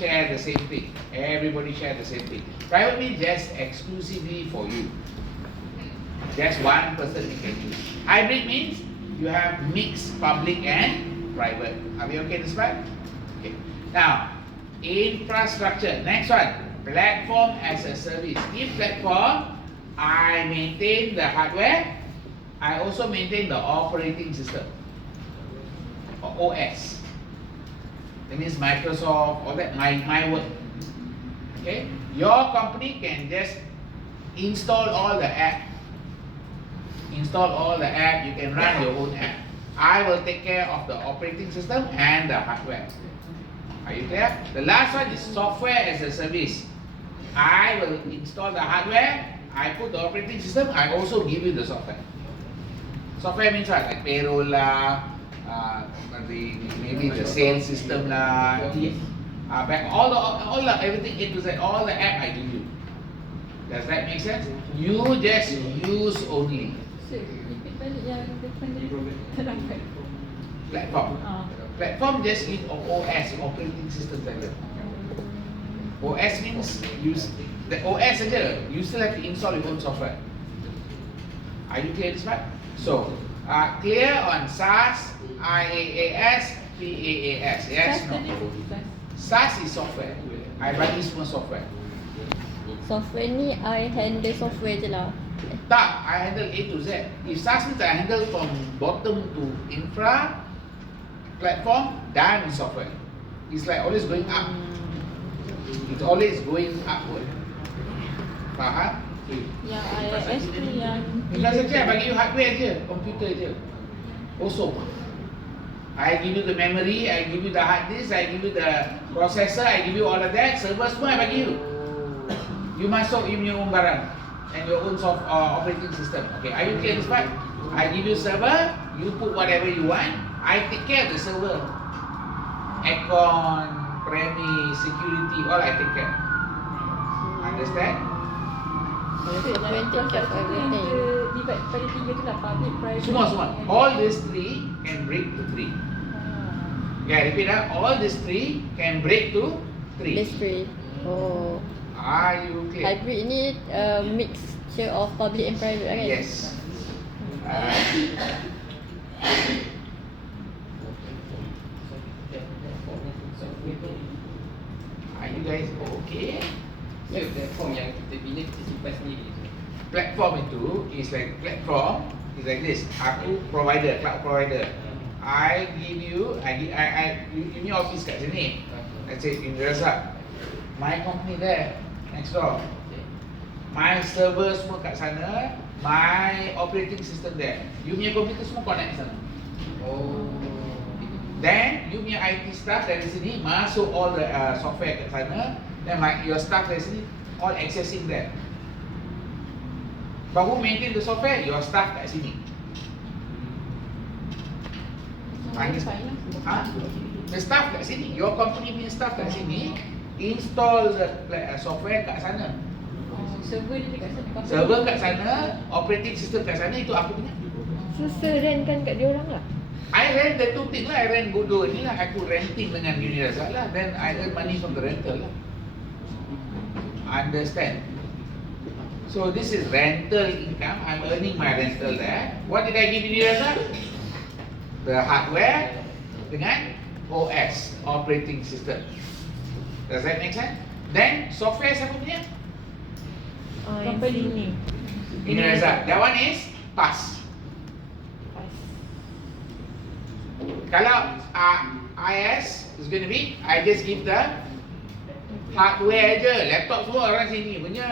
share the same thing. Everybody share the same thing. Private means just exclusively for you. Just one person you can use. Hybrid means you have mixed public and private. Are we okay this part? Okay. Now, infrastructure. Next one, platform as a service. In platform, I maintain the hardware. I also maintain the operating system, or OS. That means Microsoft, all that, my work. Okay? Your company can just install all the app. Install all the app, you can run your own app. I will take care of the operating system and the hardware. Are you clear? The last one is software as a service. I will install the hardware, I put the operating system, I also give you the software. Software means what? Like payroll lah, maybe the sales system lah, all the everything A to Z, all the app I give you. Does that make sense? You just use only. Platform. Platform just means OS, operating system saja. OS means the OS saja. You still have to install your own software. Are you clear this part? So, clear on SaaS, IaaS, PaaS. Yes, no. SaaS is software. I bagi semua software. Software ni I handle software je lah. Tak, I handle A to Z. If SaaS means I handle from bottom to infra, platform, dan software. It's like always going up. It's always going upward. Faham? Yang IaaS tu yang Infrastructure I bagi you hardware je, komputer je. Kosong. I give you the memory, I give you the hard disk, I give you the processor, I give you all of that. Server semua I bagi you. You masuk you punya own barang and your own operating system. Okay, are you clear this part? I give you server, you put whatever you want. I take care of the server. Aircon, premise, security, all I take care. Understand? Divide pada 3 tu lah, public, private. Semua. All these three can break to 3. Yeah, repeat that. All these three can break to 3. That's three. Oh. Are you clear? Hybrid ni mixture of public and private kan? Yes. Are you guys okay? So, platform yang kita pilih kita simpan sendiri. Platform itu is like platform is like this. Aku provider, cloud provider. I give you, you ni office kat sini. Let's say in Razak. My company there next door. My server semua kat sana. My operating system there. You punya komputer semua connect sana. Oh. Then you punya IT staff dari sini masuk all the software kat sana. Then your staff dari sini all accessing there. But who maintain the software? Your staff kat sini. The staff kat sini. Your company punya staff kat sini install the software kat sana. Server dia dekat sana. Server kat sana, operating system kat sana, itu aku punya. So, rent kan kat dia orang lah. I rent the two thing lah. I rent Godo ni lah. Aku renting dengan Universal lah. Then I earn money from the rental lah. Understand? So this is rental income. I'm earning my rental there. What did I give Universal? The hardware dengan OS, operating system. Does that make sense? Then software siapa punya? Company ni. Universal. That one is PAS. Kalau IS is going to be, I just give the hardware je. Laptop semua orang sini punya.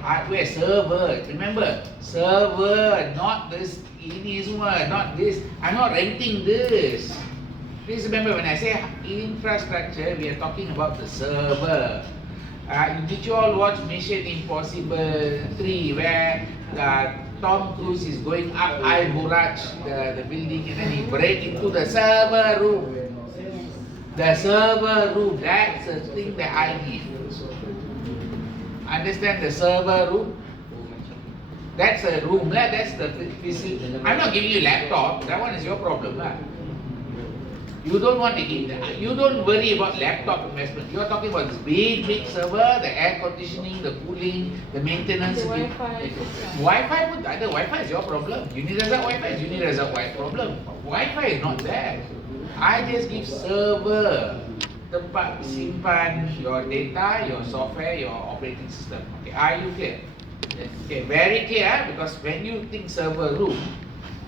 Hardware, server. Remember, server, not this. Ini semua, not this. I'm not renting this. Please remember when I say infrastructure, we are talking about the server. Did you all watch Mission Impossible 3 where Tom Cruise is going up Al Buraj, the building, and then he break into the server room. The server room, that's the thing that I give. Understand the server room? That's a room lah, that's the facility. I'm not giving you laptop, that one is your problem lah. You don't want to you don't worry about laptop investment. You are talking about this big server, the air conditioning, the cooling, the maintenance. The Wi-Fi. Wi-Fi pun tak ada. Wi-Fi is your problem. Universal Wi-Fi is universal Wi-Fi problem. Wi-Fi is not there. I just give server, tempat simpan your data, your software, your operating system. Okay, are you clear? Yes. Okay, very clear, because when you think server room,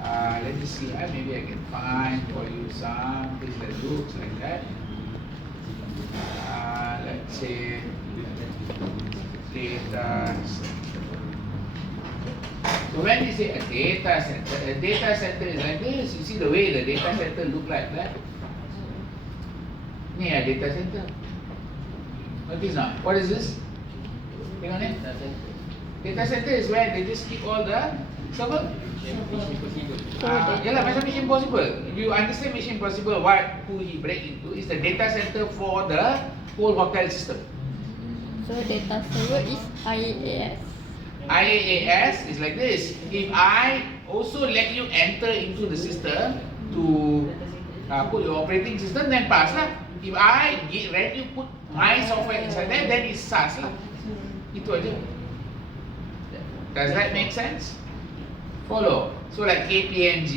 let me see, maybe I can find for you something that looks like that. Let's say data center. So when you say a data center is like this. You see the way the data center look like that? Ni a data center. Notice now, what is this? Tengok ni. Data center is where they just keep all the server. Yalah, macam Mission Impossible. If you understand Mission Impossible, who he break into is the data center for the whole hotel system. So data server is IaaS. IaaS is like this. If I also let you enter into the system to put your operating system, then pass lah. If I let you put my software inside there, then it's SaaS lah. Itu aja. Does that make sense? Follow. So like KPMG,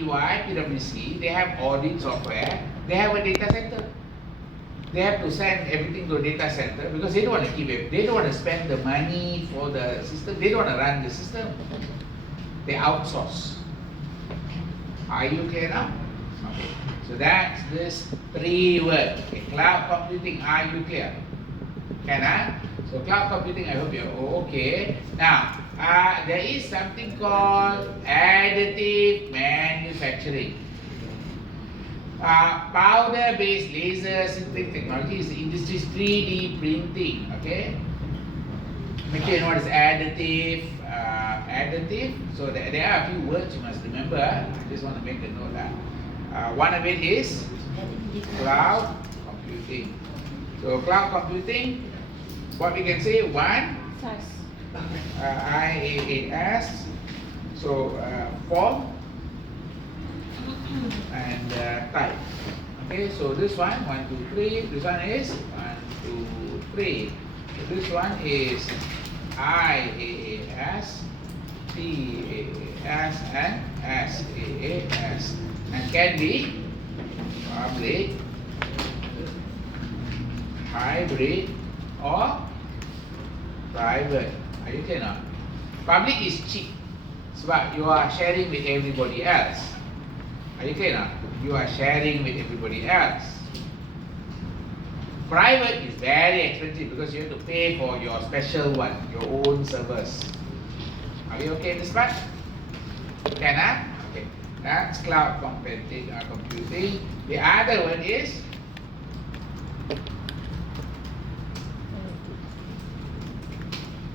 EY, PwC, they have audit software. They have a data center. They have to send everything to a data center because they don't want to keep it. They don't want to spend the money for the system. They don't want to run the system. They outsource. Are you clear now? Okay. So that's this 3 words. Okay. Cloud computing. Are you clear? Can So cloud computing, I hope you're okay. Now, there is something called additive manufacturing. Powder-based laser sintering technology is the industry's 3D printing. Okay. Make sure you know what is additive. Additive. So there are a few words you must remember. I just want to make a note. One of it is cloud computing. So cloud computing. What we can say, one, SaaS. IaaS, so form and type. Okay, so this one, 1, 2, 3. This one is 1, 2, 3. So this one is IaaS, PaaS, and SaaS, and can be public, hybrid, or private. Are you clear now? Public is cheap sebab you are sharing with everybody else. Are you clear now? You are sharing with everybody else. Private is very expensive because you have to pay for your special one, your own servers. Are you okay in this part? Can Okay. That's cloud computing. The other one is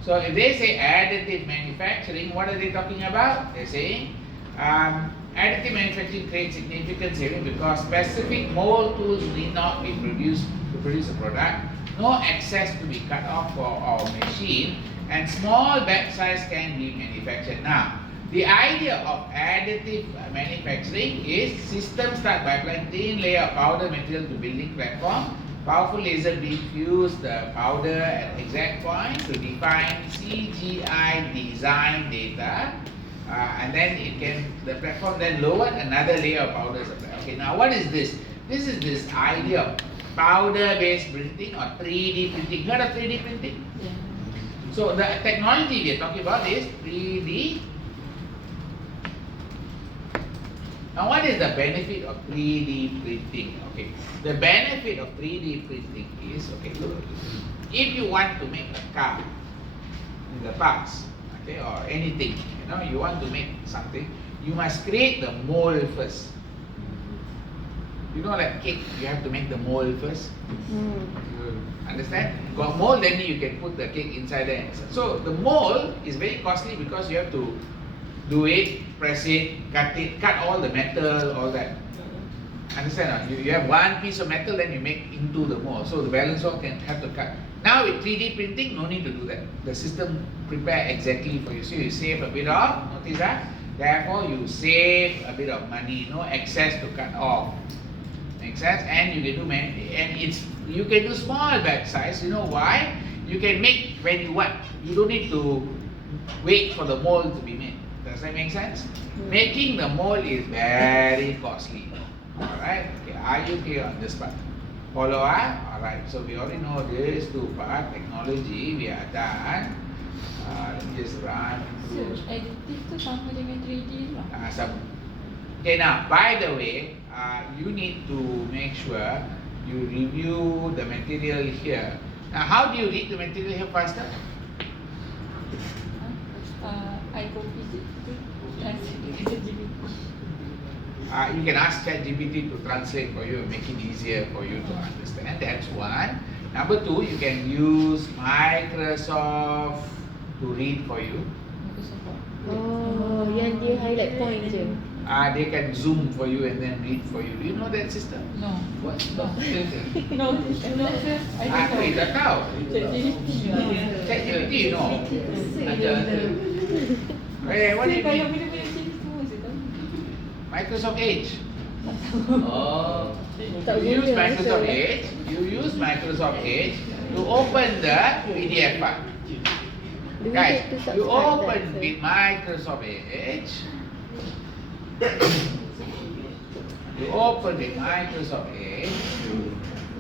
so if they say additive manufacturing, what are they talking about? They're saying additive manufacturing creates significant saving because specific mold tools need not be produced to produce a product, no access to be cut off for our machine, and small batch size can be manufactured. Now, the idea of additive manufacturing is systems start by applying thin layer of powder material to building platform. Powerful laser beam fuse the powder at exact point to define CGI design data, and then the platform then lower another layer of powder supply. Okay, now what is this? This is this idea of powder-based printing or 3D printing. Heard of 3D printing? Yeah. So the technology we are talking about is 3D. Now what is the benefit of 3D printing? Okay, the benefit of 3D printing is, okay, look, if you want to make a car in the past, okay, or anything, you want to make something, you must create the mold first. You know, like cake, you have to make the mold first. You understand? You got mold, then you can put the cake inside there. So the mold is very costly because you have to do it, press it, cut all the metal, all that. Understand? You have one piece of metal, then you make into the mold. So the balance all can have to cut. Now with 3D printing, no need to do that. The system prepare exactly for you. So you save a bit of, notice that? Therefore you save a bit of money, no excess to cut off. Make sense? And you can do you can do small batch size. You know why? You can make when you want. You don't need to wait for the mold to be made. Does that make sense? Making the mold is very costly. Alright? Okay, are you clear on this part? Follow up? Alright, so we already know this two part. Technology, we are done. Let me just run So, through. additive tu sama dengan 3D lah. Some. Okay, now, by the way, you need to make sure you review the material here. Now, how do you read the material here faster? I copy it tu. Translate ke GPT. You can ask ChatGPT to translate for you, make it easier for you to understand. That's one. Number two, you can use Microsoft to read for you. Oh, yang dia highlight point je. They can zoom for you and then read for you. Do you know that system? No. What's No. the No, no, sir. I Aku don't know. tak tahu. ChatGPT. ChatGPT, you know. ada. Hey, what do you Kalau mean? benda-benda macam tu saya tahu. Microsoft Edge. Oh. Tak You use guna, Microsoft so. Edge. You use Microsoft Edge to open the PDF file. Do we Guys, get to subscribe you open that, sir? with Microsoft Edge. You open with Microsoft Edge.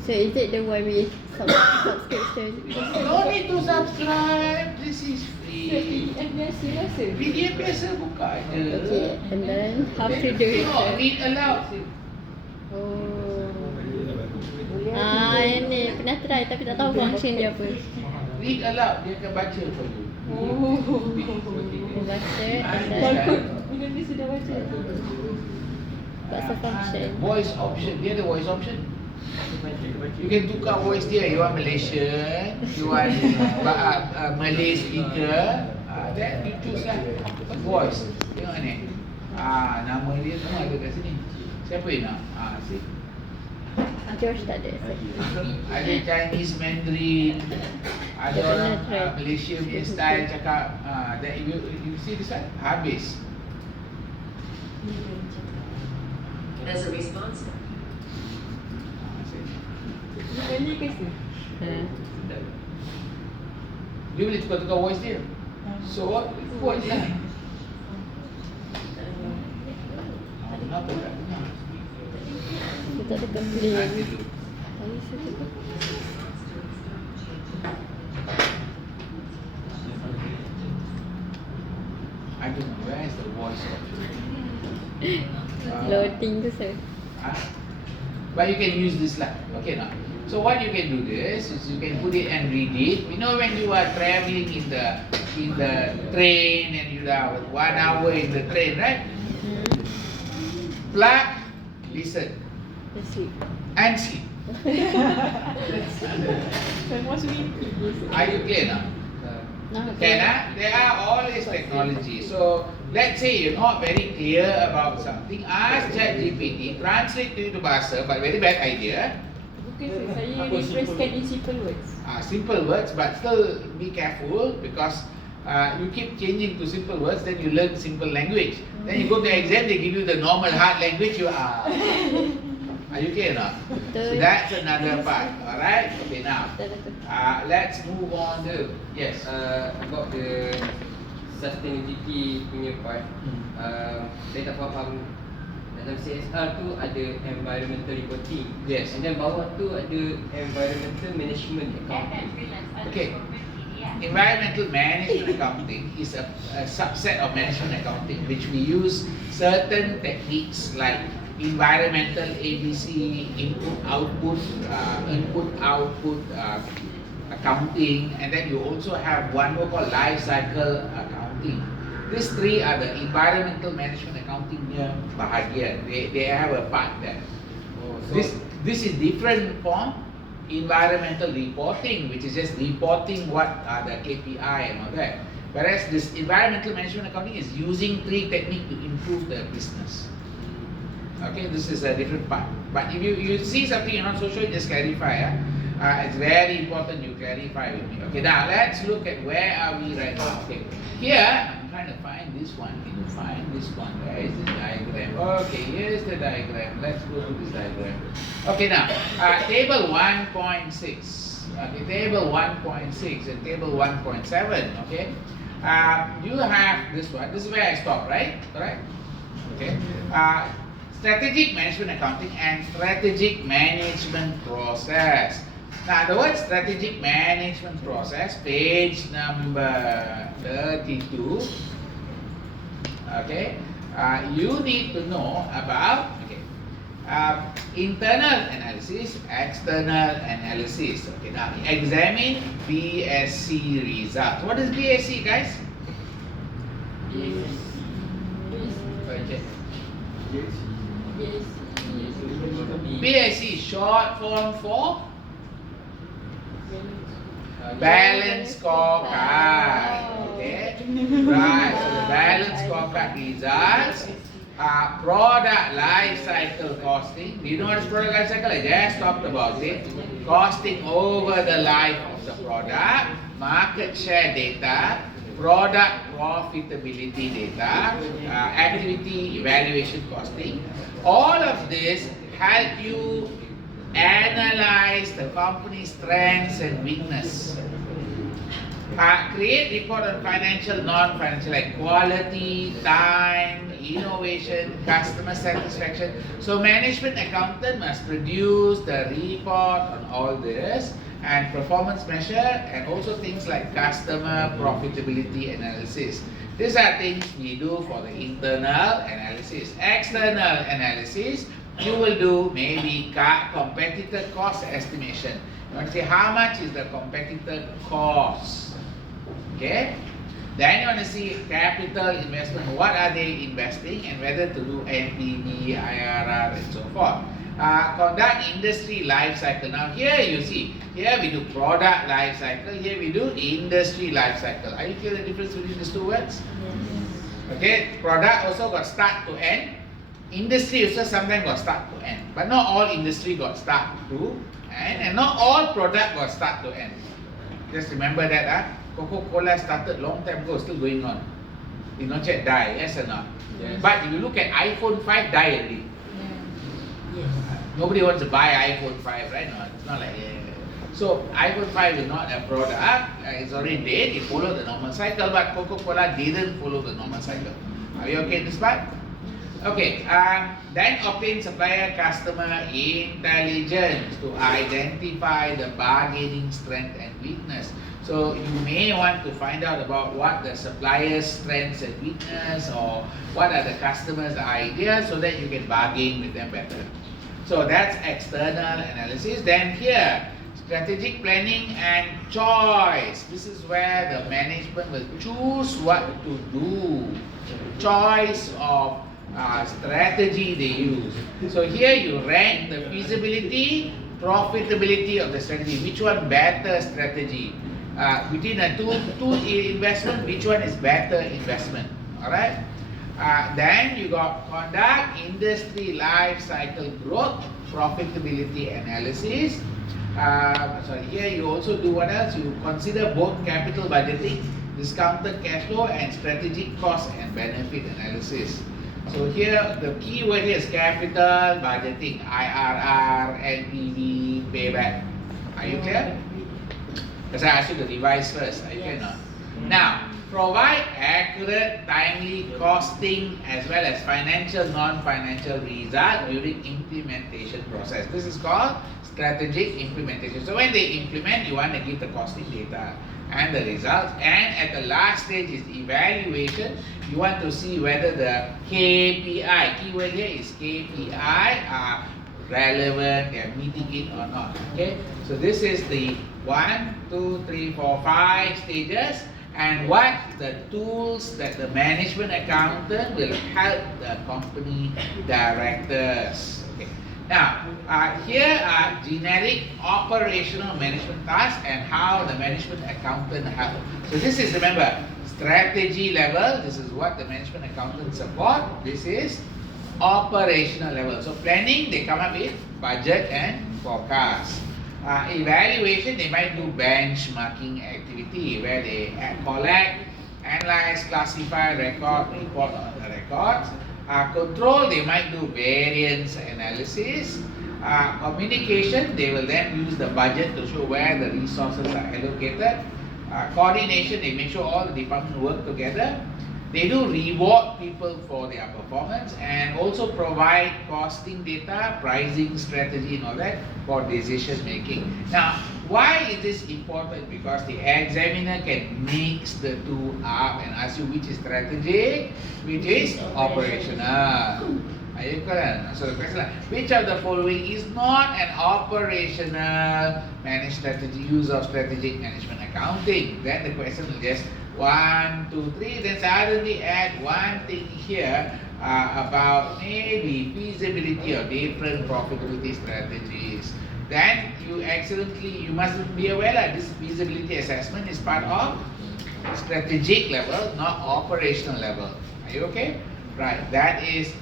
So is it the one with subscription? You don't need to subscribe. This is free. PDF biasa lah sir. PDF biasa buka je. Okay, and then how to do it, Tengok, sir? read aloud. Oh. Yang ni pernah try tapi tak tahu function dia apa. Read aloud, dia akan baca for you. Oh. Baca and then Takut bila dia sudah baca. what's the function? Voice option, dia ada voice option. You can tukar voice dia. You want Malaysian, you want Malay speaker. Then you choose lah voice. Tengok ni. Nama dia semua ada kat sini. Siapa yang nak? See. George tak ada. sir. Ada Chinese Mandarin. Ada Dia orang pernah try. Malaysia punya style cakap. That you see this one? Habis. As a response, See. Dia balik ke sir? Dia boleh tukar-tukar voice dia. So what? Buat lah. Kenapa tak dengar? Dia tak ada play. Nanti dulu. Tapi saya tak I don't know where is the voice option. loading tu sir. But you can use this lah. Okay now. So what you can do this is you can put it and read it. You know when you are traveling in the train and you are 1 hour in the train, right? Plug, listen, Let's see. and sleep. Semua mimpi dia sir. Are you clear now? Can there are always technology. So let's say you're not very clear about something, ask ChatGPT, translate to you to bahasa, but very bad idea. Bukan sir, saya refreshkan in simple words. Simple words, but still be careful because you keep changing to simple words, then you learn simple language. Then you go to exam, they give you the normal hard language, you are. Are you clear now? So that's another part. Alright? Okay, now let's move on to yes. About the sustainability punya part. Saya tak faham dalam CSR tu ada environmental reporting. Yes. And then bawah tu ada environmental management accounting. Okay. Environmental management accounting is a subset of management accounting which we use certain techniques like environmental ABC, input output accounting, and then you also have one more called life cycle accounting. These three are the environmental management accounting bahagian. They have a part there. Oh, so This is different from environmental reporting, which is just reporting what are the KPI and all that. Whereas this environmental management accounting is using three techniques to improve the business. Okay, this is a different part. But if you see something you're not so sure, just clarify. It's very important you clarify with me. Okay, now let's look at where are we right now. Okay, here I'm trying trying to find this one. Can you find this one? Where is this diagram? Okay, here's the diagram. Let's go to this diagram. Okay, now, table 1.6. Okay, table 1.6 and table 1.7. Okay, you have this one. This is where I stop, right? Correct? Okay. Strategic management accounting and strategic management process. Now, the word strategic management process, page number 32. Okay, you need to know about internal analysis, external analysis. Okay, now examine BSc results. What is BSc, guys? BSc, short form for balance scorecard. Okay, right. So the balance scorecard results are product life cycle costing. Do you know what is product life cycle? I just talked about it. Costing over the life of the product, market share data, product profitability data, activity evaluation costing. All of this help you analyze the company's strengths and weakness. Create report on financial, non-financial, like quality, time, innovation, customer satisfaction. So management accountant must produce the report on all this and performance measure, and also things like customer profitability analysis. These are things we do for the internal analysis. External analysis, you will do maybe competitor cost estimation. You want to say how much is the competitor cost. Okay? Then you want to see capital investment, what are they investing, and whether to do NPV, IRR, and so forth. Conduct industry life cycle. Now here you see, here we do product life cycle, here we do industry life cycle. Are you clear the difference between these two words? Yes. Okay, product also got start to end. Industry also sometimes got start to end. But not all industry got start to end, and not all product got start to end. Just remember that. Coca-Cola started long time ago, still going on. Did not yet die, yes or not? Yes. But if you look at iPhone 5, die already. Yes. Nobody wants to buy iPhone 5, right? No, it's not like so iPhone 5 is not a product. It's already dead. It followed the normal cycle, but Coca-Cola didn't follow the normal cycle. Are you okay in this part? Okay. Then obtain supplier customer intelligence to identify the bargaining strength and weakness. So you may want to find out about what the supplier's strengths and weakness, or what are the customers' ideas, so that you can bargain with them better. So that's external analysis. Then here, strategic planning and choice. This is where the management will choose what to do. Choice of strategy they use. So here you rank the feasibility, profitability of the strategy. Which one better strategy? Between the two investment, which one is better investment? Alright. Then you got conduct industry life cycle growth, profitability analysis. Here you also do what else? You consider both capital budgeting, discounted cash flow, and strategic cost and benefit analysis. So here the key word here is capital budgeting, IRR, NPV, payback. Are you clear? Because I asked you to revise first. Are you clear now? Now, provide accurate, timely costing as well as financial, non-financial result during implementation process. This is called strategic implementation. So when they implement, you want to give the costing data and the results. And at the last stage is evaluation. You want to see whether the KPI, keyword here is KPI, are relevant, they are meeting it or not. Okay, so this is the 1, 2, 3, 4, 5 stages, and what the tools that the management accountant will help the company directors. Okay. Now, here are generic operational management tasks and how the management accountant help. So this is, remember, strategy level. This is what the management accountant support. This is operational level. So planning, they come up with budget and forecast. Evaluation, they might do benchmarking activity where they collect analyze, classify, record, report on the records. Control, they might do variance analysis. Communication, they will then use the budget to show where the resources are allocated. Coordination, they make sure all the departments work together. They do reward people for their performance and also provide costing data, pricing strategy and all that for decision making. Now, why is this important? Because the examiner can mix the two up and ask you which is strategic, which is operational. Are you clear? So the question is, which of the following is not an operational managed strategy, use of strategic management accounting? Then the question will just 1, 2, 3, then suddenly add one thing here about maybe feasibility of different profitability strategies. Then you must be aware that this feasibility assessment is part of strategic level, not operational level. Are you okay? Right, that is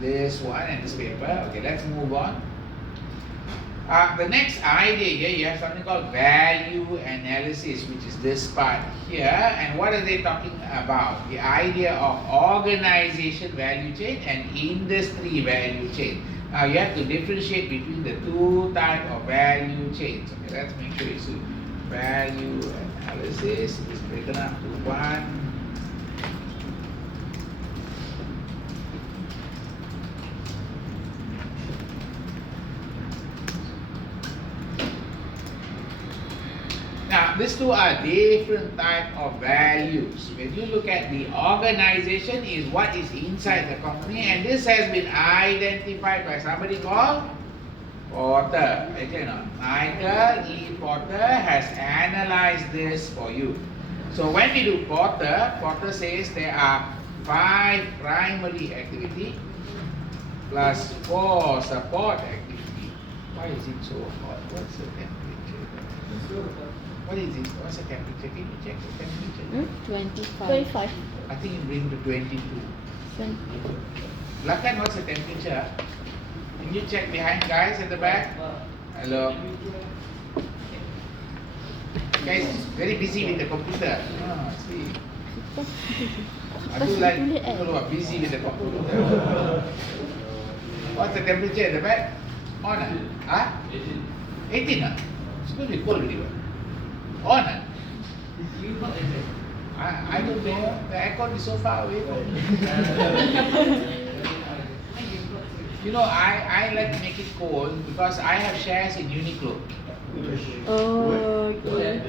this one and this paper. Okay, let's move on. The next idea here, you have something called value analysis, which is this part here. And what are they talking about? The idea of organization value chain and industry value chain. Now you have to differentiate between the two types of value chains. Okay, let's make sure you see value analysis is broken up to one. Now, these two are different type of values. When you look at the organization, is what is inside the company, and this has been identified by somebody called Porter. Okay, no? Michael E. Porter has analyzed this for you. So when we do Porter says there are 5 primary activity plus 4 support activity. Why is it so hot? What's the temperature? What is it? What's the temperature? Can you check the temperature? 25. I think you bring to 22. Lakan, what's the temperature? Can you check behind guys at the back? Hello. Guys, very busy with the computer. I see. I do like people who are busy with the computer. What's the temperature at the back? On? Huh? 18. It's going to be cold already. On? I don't know. The aircon is so far away from me. You know, I like to make it cold because I have shares in Uniqlo. Oh, okay.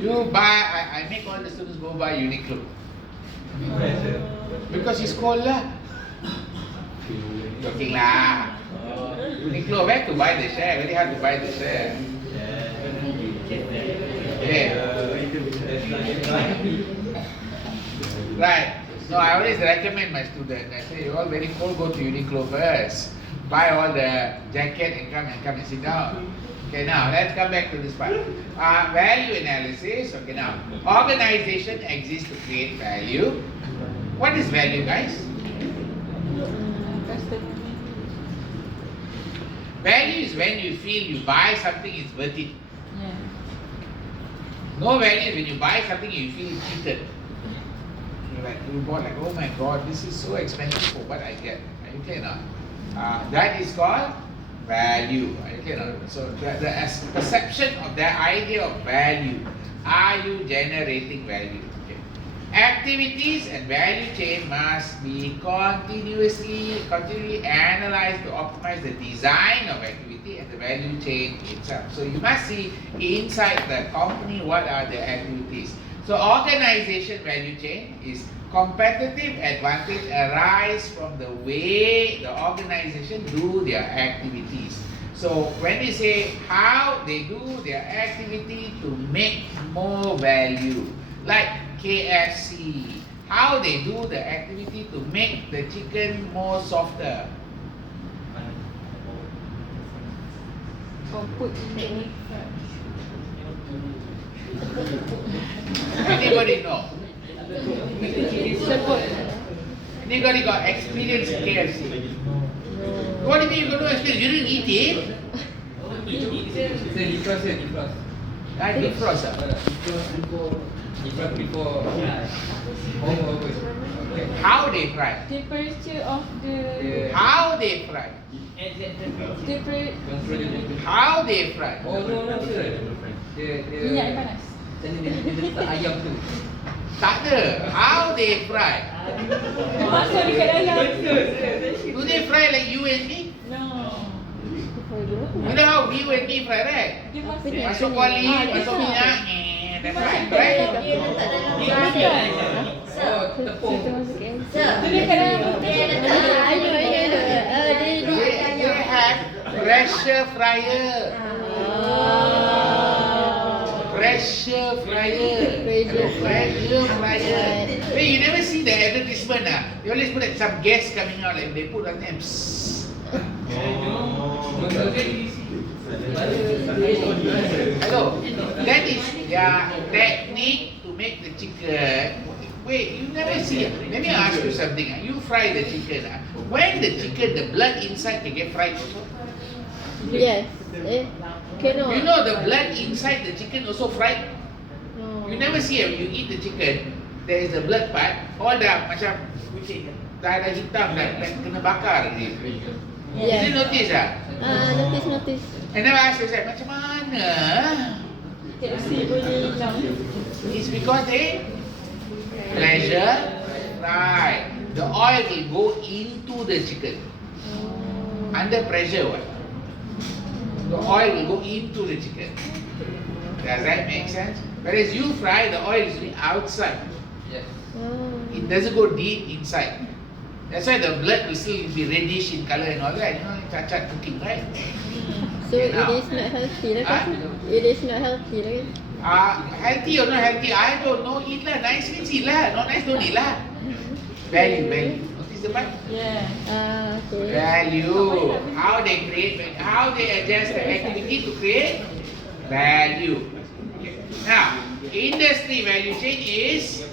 You buy, I make all the students go buy Uniqlo. Because it's cold lah. Joking lah. Uniqlo, where to buy the share? Very hard to buy the share. Yeah. Right. No, I always recommend my students. I say, you all very cold, go to Uniqlo first. Buy all the jacket and come and sit down. Okay, now let's come back to this part. Value analysis. Okay, now organization exists to create value. What is value, guys? Value is when you feel you buy something, it's worth it. Yeah. No value is when you buy something, you feel cheated. You bought like, oh my god, this is so expensive for what I get. Are you clear now? That is called value. Are you clear now? So the perception of the idea of value. Are you generating value? Okay. Activities and value chain must be continually analyzed to optimize the design of activity and the value chain itself. So you must see inside the company what are the activities. So organization value chain is competitive advantage arise from the way the organization do their activities. So when we say how they do their activity to make more value, like KFC, how they do the activity to make the chicken more softer. Anybody know? Anybody got experience in KFC? What do you mean you got no experience? You didn't eat it? It's a defrost here, defrost. Defrost ah. Defrost before over. Okay. How they fry? Temperature of the How they fry? temperature Control the temperature. How they fry? Oh no sir. minyak yang panas. Macam ni dia letak ayam tu. Tak ada. How they fry? Masuk dekat dalam. Do they fry like you and me? No. You know how you and me fry, right? Dia masuk. Masuk kuali, masuk minyak, that's right, right? Oh tepung. Dia dekat dalam. They have pressure fryer. Pressure fryer. Pressure fryer. Hey, you never see the advertisement ah? You always put like some gas coming out, like they put on them. Hello, that is their technique to make the chicken. Wait, you never see. Let me ask you something. You fry the chicken. When the chicken, the blood inside can get fried also? Yes. Cannot. You know the blood inside the chicken also fried? No. You never see when you eat the chicken, there is the blood part, all dah macam kucing, dah hitam, dah kena bakar. Did you notice ah? Notice. And then I ask you, macam mana? KFC boleh hilang. It's because they pressure fry. The oil will go into the chicken. Under pressure what? The oil will go into the chicken. Does that make sense? Whereas you fry, the oil is really outside. Yes. It doesn't go deep inside. That's why the blood will still be reddish in color and all that. You know, cacat cooking, right? So Okay, it now. is not healthy lah Ah? kan? It is not healthy lah kan? Healthy or not healthy, I don't know. Eat lah. Nice means eat lah. Not nice, don't eat lah. Value. Notice the part? Yeah. Okay. Value. How they create value. How they adjust the activity to create value. Okay. Now, industry value chain is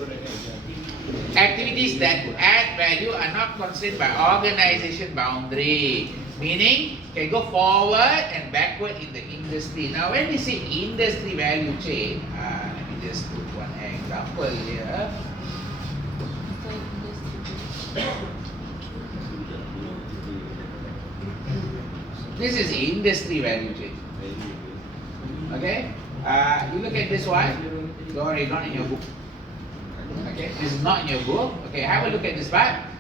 activities that add value are not constrained by organization boundary. Meaning, can go forward and backward in the industry. Now, when we say industry value chain, let me just put one example here. This is industry value chain. Okay? You look at this one. Don't worry, not in your book. Okay, this is not in your book. Okay, have a look at this part.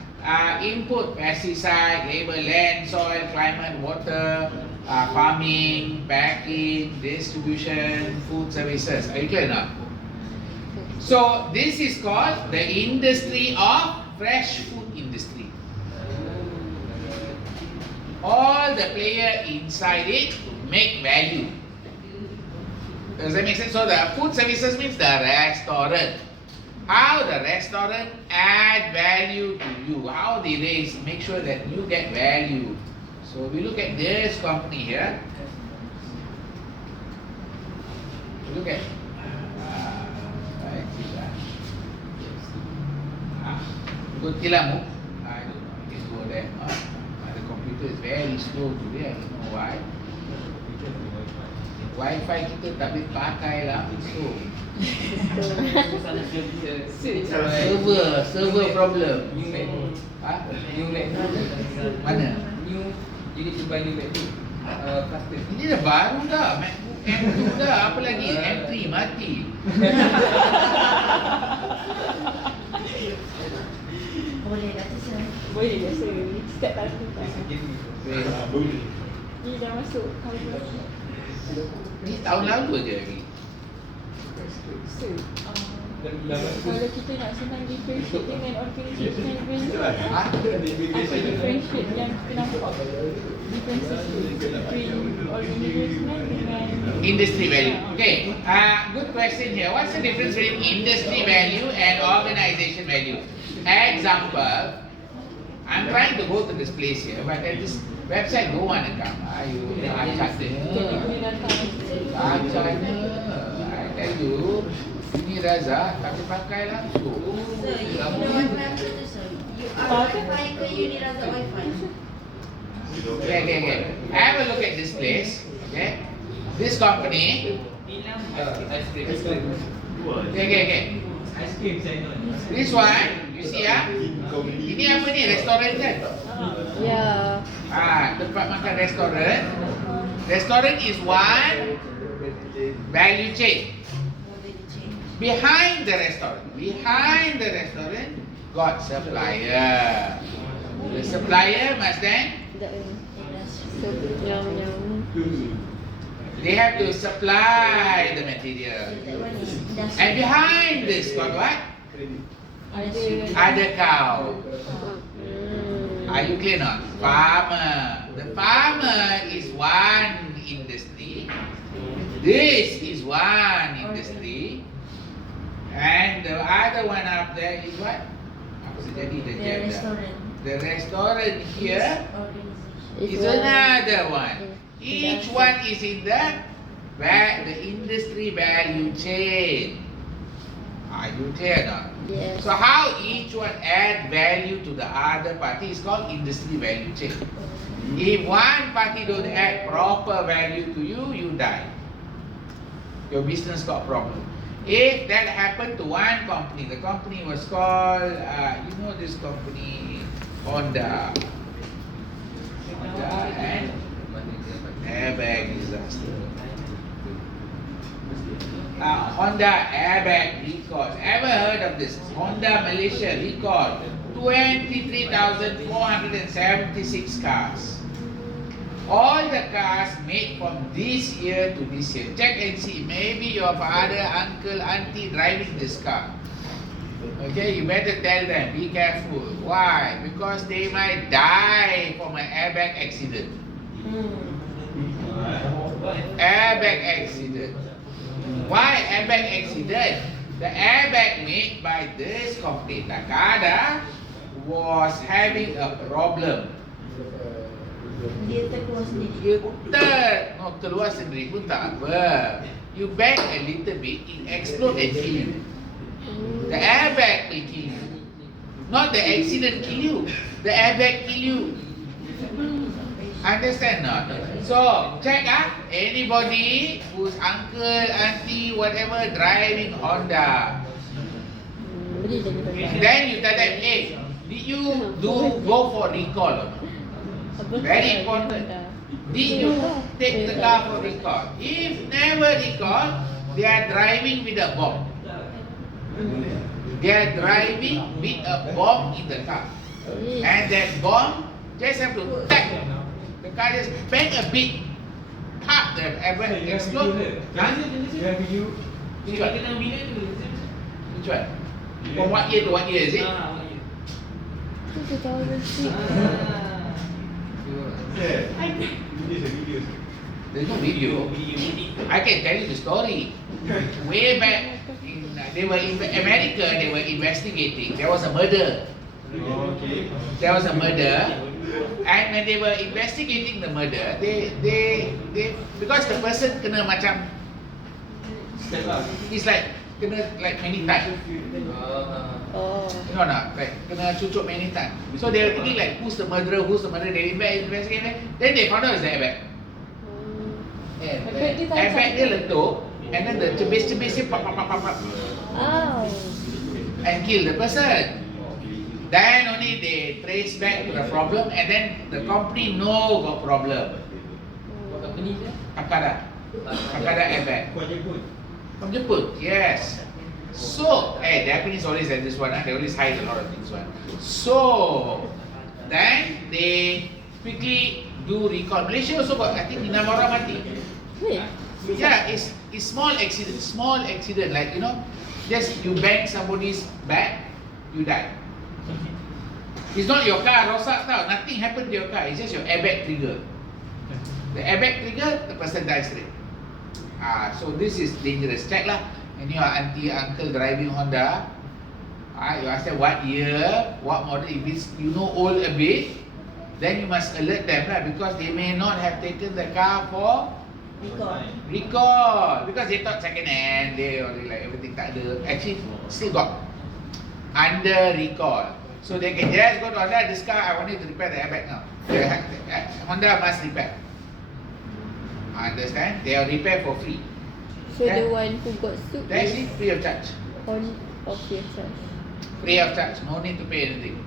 Input, pesticide, labor, land, soil, climate, water, farming, packing, distribution, food services. Are you clear now? So this is called the industry of fresh food industry. All the player inside it to make value. Does that make sense? So the food services means the restaurant. How the restaurant add value to you? How they make sure that you get value? So we look at this company here. We look at go Tilamu. I don't know. You can go there. The computer is very slow today. I don't know why. Wi-Fi kita tak boleh pakai lah. So server problem. New Mac. New Mac. Mana? New. You need to buy new MacBook. Custom. Ini dah baru dah. MacBook M2 dah. Apa lagi? M3 mati. Boleh dah tu sir. Boleh biasa. Step satu tak. Ni dah masuk kalkulasi. Ni tahun lalu aja lagi. So, kalau kita nak senang differentiate dengan organizational value, apa differentiate yang kita nampak differences between organizational dengan Industry value. Okay. Good question here. What's the difference between industry value and organization value? Example. I'm trying to go to this place here, but at this website don't want to come. category data. I tell you, ini Raza tapi pakai langsung. Sir, you know Wi-Fi apa tu sir? You are Wi-Fi ke you ni rasa Wi-Fi? Okay. Have a look at this place. Okay. This company Ice cream. Okay. This one, you see ini apa ni, restoran kan? Yeah. Tempat makan restoran. Restoran is one value chain. Behind the restaurant got supplier. The supplier must then they have to supply the material. And behind this got what? Other cow. Are you clear not? Farmer. The farmer is one industry. This is one industry. And the other one up there is what? Apa jadi the restaurant. The restaurant here is one. another one. Each one is in the industry value chain. Are you clear now? Yes. So how each one add value to the other party is called industry value chain. If one party don't add proper value to you, you die. Your business got problem. If that happened to one company, the company was called, this company, Honda and airbag disaster. Honda airbag recall. Ever heard of this? Honda Malaysia recall 23,476 cars. All the cars made from this year to this year. Check and see. Maybe your father, uncle, auntie driving this car. Okay, you better tell them, be careful. Why? Because they might die from an airbag accident. Airbag accident. Why airbag accident? The airbag made by this company, Takada, was having a problem. Dia terkeluar sendiri. Keluar sendiri pun tak apa. You bang a little bit, it explode and kill you. The airbag will kill you. Not the accident kill you. The airbag kill you. Understand not? So, check anybody whose uncle, auntie, whatever driving Honda. Then you tell them, hey, did you go for recall or not? Very important. Did you take the car for recall? If never recall, they are driving with a bomb. They are driving with a bomb in the car. And that bomb just have to tap. The car just bang a bit. Pop, the airbag explode. Which one? Which one? From what year to what year is it? 2006. There's no video. I can tell you the story. Way back, they were in America. They were investigating. There was a murder. There was a murder, and when they were investigating the murder, they because the person kena macam, it's like kena like many times. You know not, like kena cucuk many times. So they were thinking like, who's the murderer? They investigate. Then they found out it's the airbag. Airbag dia letup, and then the cebis-cebis dia pop, and kill the person. Then only they trace back to the problem, and then the company know got problem. Takada airbag. From Japan, yes. So, Japanese always have this one, they always hide a lot of things. So, then they quickly do recall. Malaysia also got, I think, 6 orang mati. Yeah, it's small accident, like, just you bang somebody's back, you die. It's not your car rosak tau, nothing happened to your car, it's just your airbag trigger. The airbag trigger, the person dies straight. So this is dangerous. Check lah. And your auntie, uncle driving Honda, you ask them what year, what model. If it's old a bit, then you must alert them lah, because they may not have taken the car for recall because they thought second hand, they already like everything tak ada. Actually, still got under recall. So they can just go to Honda, this car I want you to repair the airbag now. Honda must repair. Understand? They are repair for free. So the one who got sued That's is it, free of charge. on of your charge. Free of charge, no need to pay anything.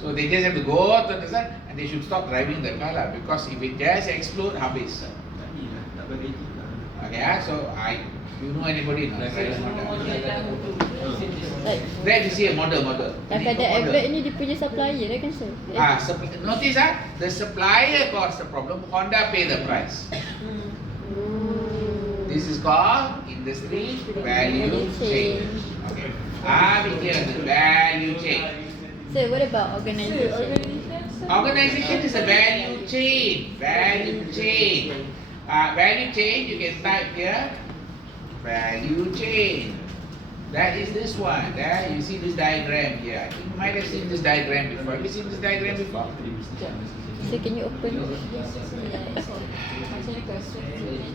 So they just have to go to the side and they should stop driving the car lah, because if it just explode, habis. Okay, so you know anybody not driving Honda? Like There you see a model. yang ada airbag ni dia punya supplier dah kan sir? Notice the supplier caused the problem, Honda pay the price. This is called industry value chain. Okay. Be clear on the value chain. So what about organisation? Organization is a value chain. Value chain. Value chain, you can type here. Value chain. That is this one. There you see this diagram here. I think you might have seen this diagram before. Have you seen this diagram before? So can you open it?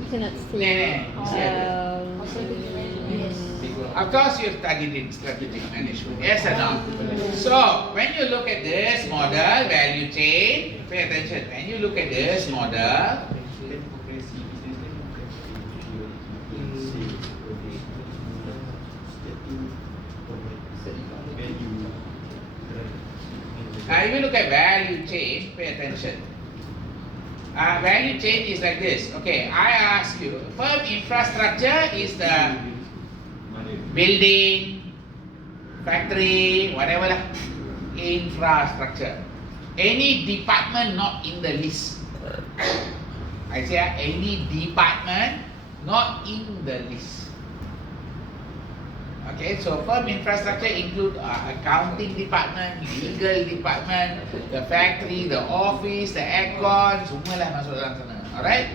Cannot see. Of course, you've studied in strategic management. Yes or no? So, when you look at this model, value chain, pay attention. When you look at this model, if you look at value chain, pay attention. Value chain is like this. Okay, I ask you, firm infrastructure is the building, factory, whatever lah, infrastructure. Any department not in the list. I say any department not in the list. Okay, so firm infrastructure include accounting department, legal department, the factory, the office, the aircon, semua lah masuk dalam sana. Alright?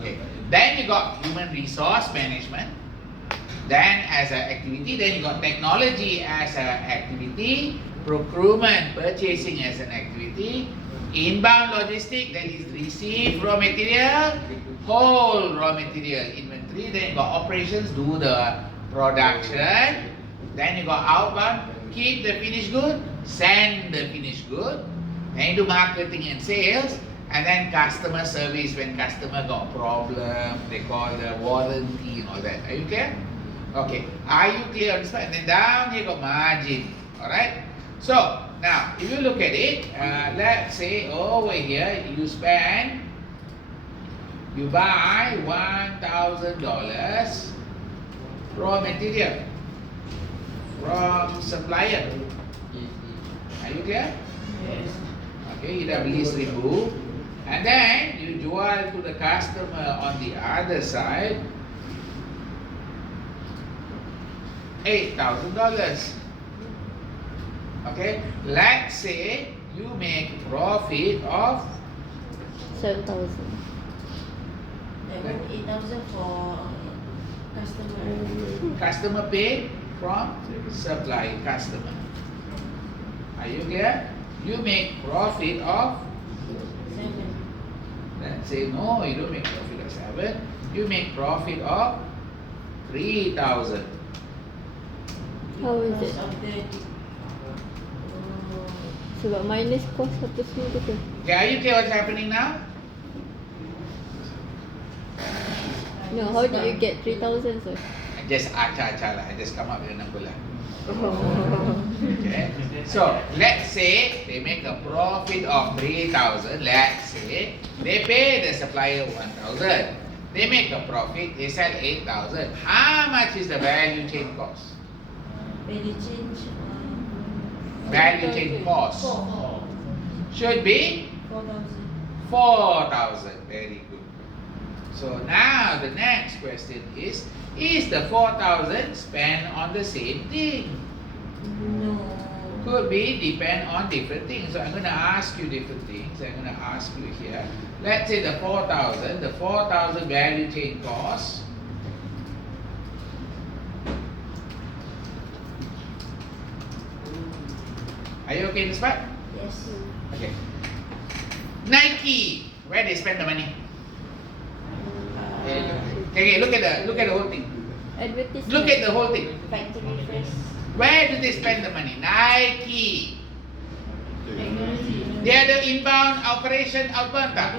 Okay. Then you got human resource management. Then as an activity, then you got technology as an activity, procurement, purchasing as an activity, inbound logistic, that is receive raw material, hold raw material inventory, then you got operations, do the production, then you got outbound, keep the finished good, send the finished good, then you do marketing and sales, and then customer service when customer got problem, they call the warranty and all that. Are you clear? Okay. Are you clear on this part? And then down here got margin. Alright? So, now, if you look at it, let's say over here, you buy $1,000 raw material from supplier. Are you clear? Yes. Okay, you dah beli 1,000 and then you jual to the customer on the other side $8,000. Okay, let's say you make profit of 7,000. That one 8,000 for customer. customer pay from supply customer. Are you clear? You make profit of 7. let's say no, you don't make profit of 7. You make profit of 3,000. How is it? Because of the Sebab minus cost apa semua tu ke? Okay, are you clear what's happening now? No, how did you get 3,000 sir? I just acah-acah lah. I just come up with a number lah. Okay. So let's say they make a profit of 3,000. Let's say they pay the supplier 1,000. They make a profit. They sell 8,000. How much is the value chain cost? value change. Value chain cost 4. should be 4,000. 4,000. Very good. So now the next question is the 4,000 spent on the same thing? No. Could be depend on different things. So I'm going to ask you different things. I'm going to ask you here. Let's say the 4,000 value chain cost. Are you okay in this part? Yes. Okay. Nike, where they spend the money? Okay, look at the whole thing. Advertisement. Look at the whole thing. Factory first. Where do they spend the money? Nike. Technology. They are the inbound operation, outbound tak?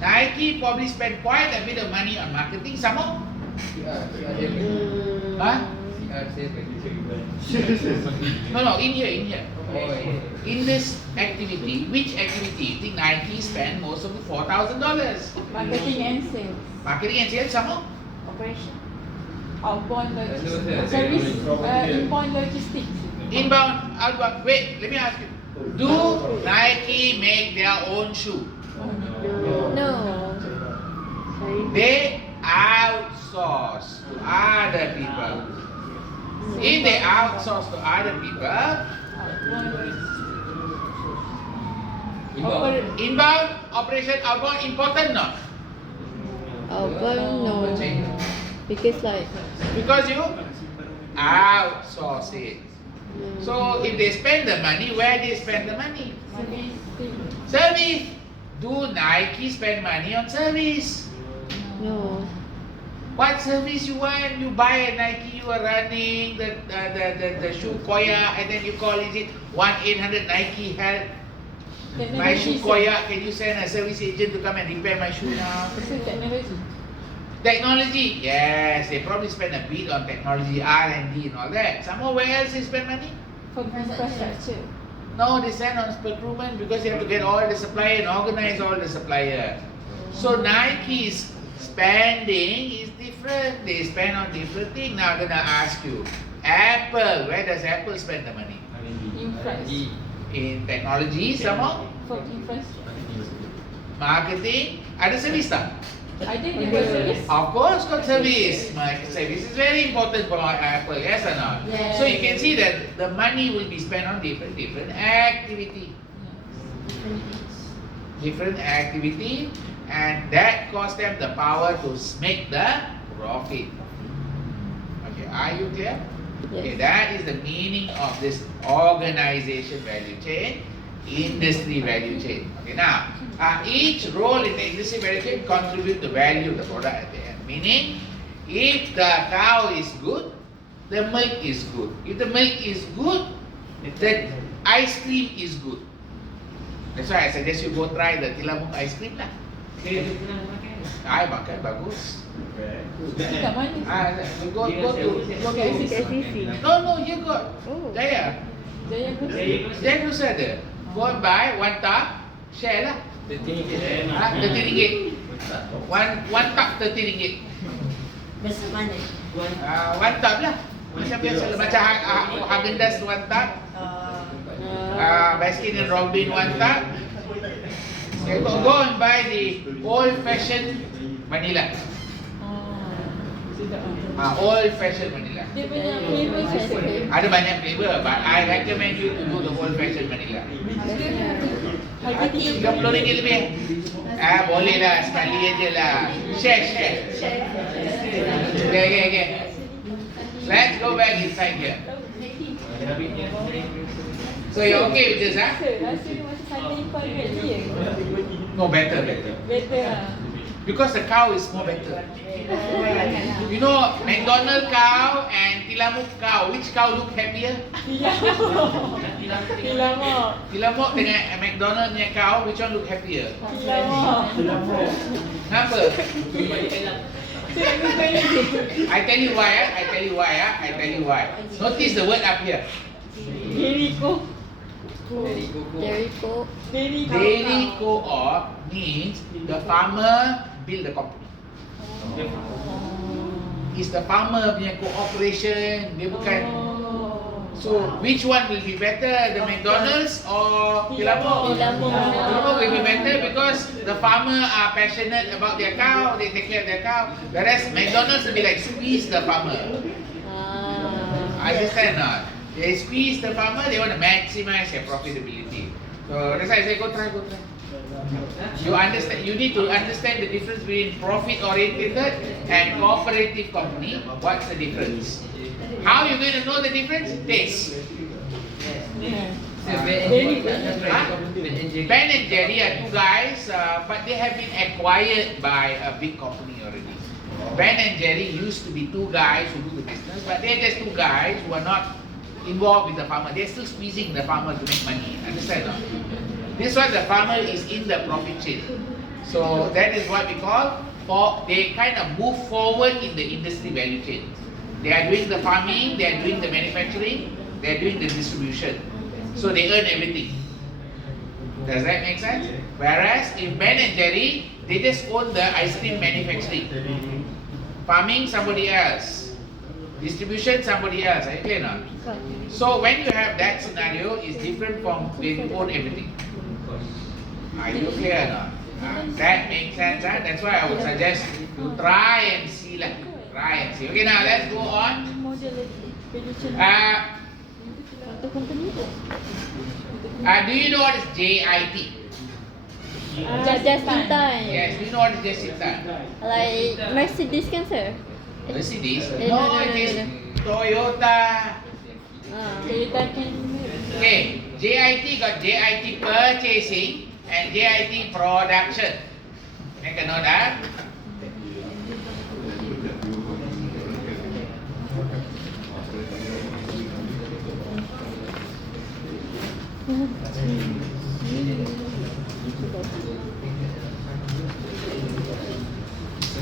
Nike probably spend quite a bit of money on marketing. Some more? Huh? No, in here. In this activity, which activity you think Nike spend most of the $4,000? Marketing and sales. Marketing and sales, some more? Operation. Outbound logistics. Service. Inbound logistics. Inbound, outbound. Wait, let me ask you. Do Nike make their own shoe? No. They outsource to other people. If they outsource to other people, inbound, operation, outbound, important not? Outbound, no. Because like, Because you outsource it. So if they spend the money, where they spend the money? Service. Do Nike spend money on service? no. What service you want? You buy a Nike, you are running the shoe koyak, and then you call it 1-800 Nike help. My shoe koyak, can you send a service agent to come and repair my shoe now? Technology. Technology, yes, they probably spend a bit on technology, R&D and all that. Somewhere where else they spend money? For infrastructure. No, they spend on procurement because they have to get all the supplier and organize all the supplier. So Nike's spending is different. They spend on different things. Now I'm gonna ask you, Apple, where does Apple spend the money? Infrastructure. In technology, some more? For infrastructure. Marketing, ada service tak? I think they were service. Of course, got service. My service is very important for Apple, yes or not? Yes. So you can see that the money will be spent on different activity. Different activity, and that cost them the power to make the profit. Okay, are you clear? Okay, Yes. that is the meaning of this organization value chain, industry value chain. Okay, now each role in the industry value chain contribute the value of the product at the end. Meaning, if the cow is good, the milk is good. If the milk is good, the ice cream is good. That's why I suggest you go try the Tilamuk ice cream lah. I makan bagus. Kat mana? You go to SCC. no, you got Oh. Jaya. Jaya Group. Jaya Grocer ada. Go and buy one tub, share lah. 30 ringgit. One tub 30 ringgit. Besar mana? One tub lah. Macam biasa lah. Macam Haagen-Dazs one tub. Baskin and Robin one tub. Okay, go and buy the old-fashioned vanilla. Old-fashioned vanilla. Dia banyak flavor sekali. Ada banyak flavor, but I recommend you to do the old-fashioned vanilla. Harga RM30 lebih. Boleh lah, sekali aja lah. Share. Okay. Let's go back inside here. So you're okay with this, huh? Rasa dia macam sate ipar ready ya? No, better. Better lah. Because the cow is more better. You know, McDonald cow and Tilamuk cow, which cow look happier? Tilamuk. Tilamuk dengan McDonald punya cow, which one look happier? Tilamuk. Kenapa? I tell you why. Notice the word up here. Jericho. Jericho. Daily co-op means the farmer build the company. It's the farmer punya cooperation. Dia bukan. So which one will be better, the McDonald's or Tilamuk? Tilamuk will be better because the farmer are passionate about their cow. They take care of their cow. Whereas McDonald's will be like squeeze the farmer. Understand not? They squeeze the farmer. They want to maximize their profitability. So that's why I say go try. You understand? You need to understand the difference between profit-oriented and cooperative company. What's the difference? How are you going to know the difference? Taste. Ben and Jerry are two guys, but they have been acquired by a big company already. Ben and Jerry used to be two guys who do the business, but they're just two guys who are not involved with the farmer. They're still squeezing the farmer to make money. Understand? No? This one, the farmer is in the profit chain. So that is what we call, they kind of move forward in the industry value chain. They are doing the farming, they are doing the manufacturing, they are doing the distribution. So they earn everything. Does that make sense? Whereas if Ben and Jerry, they just own the ice cream manufacturing. Farming, somebody else. Distribution, somebody else. Are you clear now? So when you have that scenario, it's different from when you own everything. Are you clear now? That makes sense, huh? That's why I would suggest you try and see lah. Try and see. Okay, now let's go on. Do you know what is JIT? Just in time. Yes, do you know what is just in time? Like Mercedes kan sir? Mercedes? No, No, it is Toyota. Toyota can. Okay, JIT got JIT purchasing and JIT production. Make a note, ah.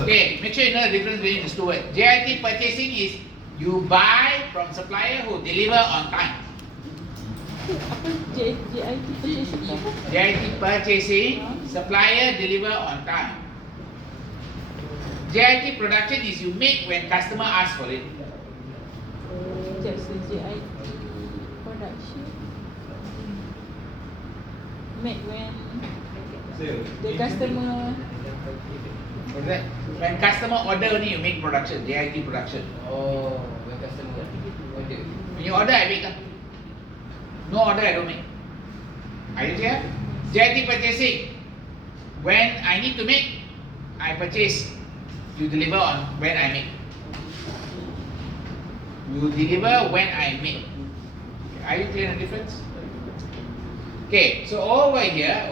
Okay, make sure you know the difference between these two words. JIT purchasing is you buy from supplier who deliver on time. JIT purchasing apa? JIT purchasing, supplier deliver on time. JIT production is you make when customer ask for it. Just JIT production. Make when the customer. What's that? When customer order only you make production, JIT production. Oh, when customer order. When you order I make lah. No order I don't make. Are you clear? JIT purchasing. When I need to make, I purchase. You deliver on when I make. You deliver when I make. Are you clear the difference? Okay, so over here,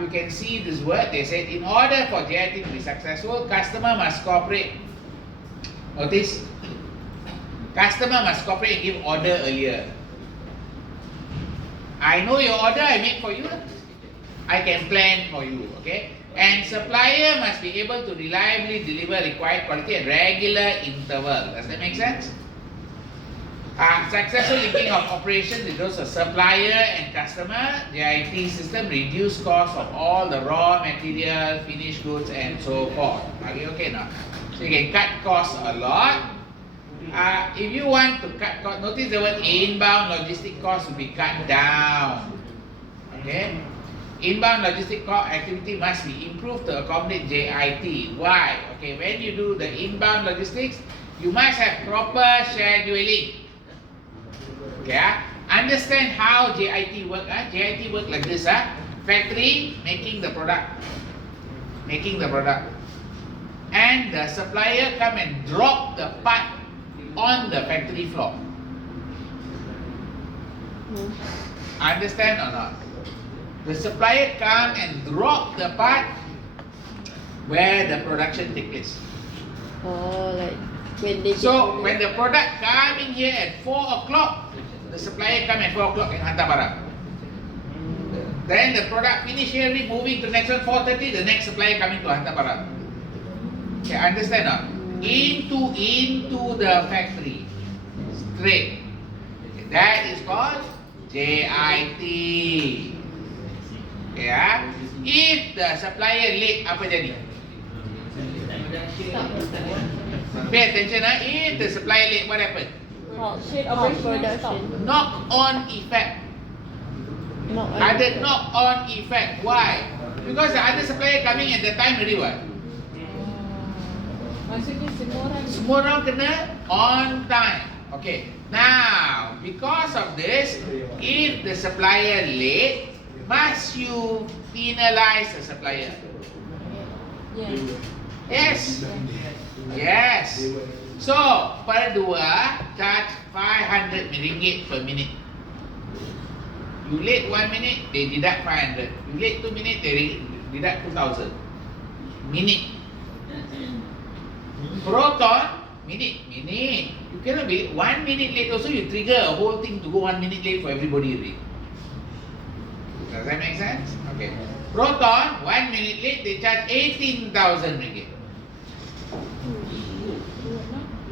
you can see this word. They said in order for JIT to be successful, customer must cooperate. Notice, customer must cooperate and give order earlier. I know your order, I make for you. I can plan for you, okay? And supplier must be able to reliably deliver required quality at regular interval. Does that make sense? Successful linking of operation with those of supplier and customer, JIT system reduce cost of all the raw material, finished goods and so forth. Okay now. So you can cut costs a lot. If you want to cut cost, notice the word inbound logistic cost will be cut down. Okay? Inbound logistic cost activity must be improved to accommodate JIT. Why? Okay, when you do the inbound logistics, you must have proper scheduling. Okay, understand how JIT work. JIT work like this. Factory making the product, and the supplier come and drop the part on the factory floor. Understand or not? The supplier come and drop the part where the production takes place. Oh, like when they. So when the product coming here at 4 o'clock, the supplier come at 4 o'clock and hantar barang. Then the product finish here, moving to next one 4:30, the next supplier coming to hantar barang. Okay, understand or not? Into the factory, straight. Okay, that is called JIT. Yeah. If the supplier late, apa jadi? Pay attention. If the supplier late, what happen? Halt Production. Knock on effect. Ada knock on effect. Why? Because the other supplier coming at the time already what? Maksudnya Semua orang kena on time. Okay. Now, because of this, if the supplier late, must you penalize the supplier? Yes. Yes. So, per dua, charge RM500 per minute. You late 1 minute, they deduct 500. You late 2 minutes, they deduct 2,000. Minute. Proton, minute. You cannot be 1 minute late also, you trigger a whole thing to go 1 minute late for everybody already. Does that make sense? Okay. Proton, 1 minute late, they charge 18,000 ringgit.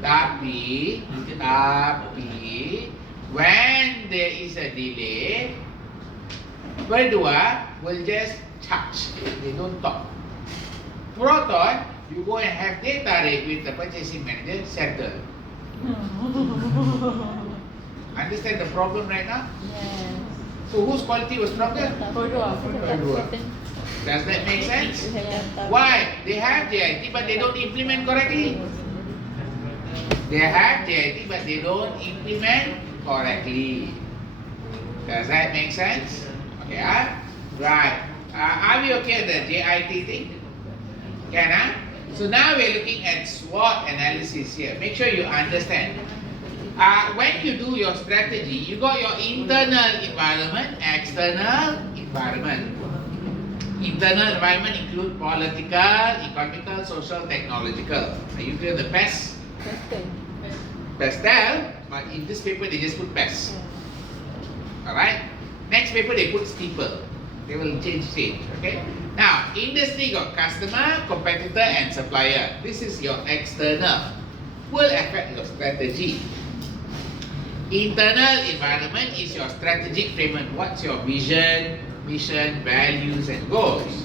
Tapi, when there is a delay, berdua will just charge. They don't talk. Proton, you go and have data rate with the purchasing manager, settle. Understand the problem right now? Yes. So whose quality was stronger? Kedua. Does that make sense? You have data. Why? They have JIT but they don't implement correctly. They have JIT but they don't implement correctly. Does that make sense? Okay, right. Are we okay with the JIT thing? Can So now we're looking at SWOT analysis here. Make sure you understand. When you do your strategy, you got your internal environment, external environment. Internal environment include political, economical, social, technological. Are you clear? The PES? Pastel, but in this paper they just put PES. Alright? Next paper they put steeple. They will change, okay? Now, industry got customer, competitor and supplier. This is your external. Will affect your strategy. Internal environment is your strategic framework. What's your vision, mission, values and goals?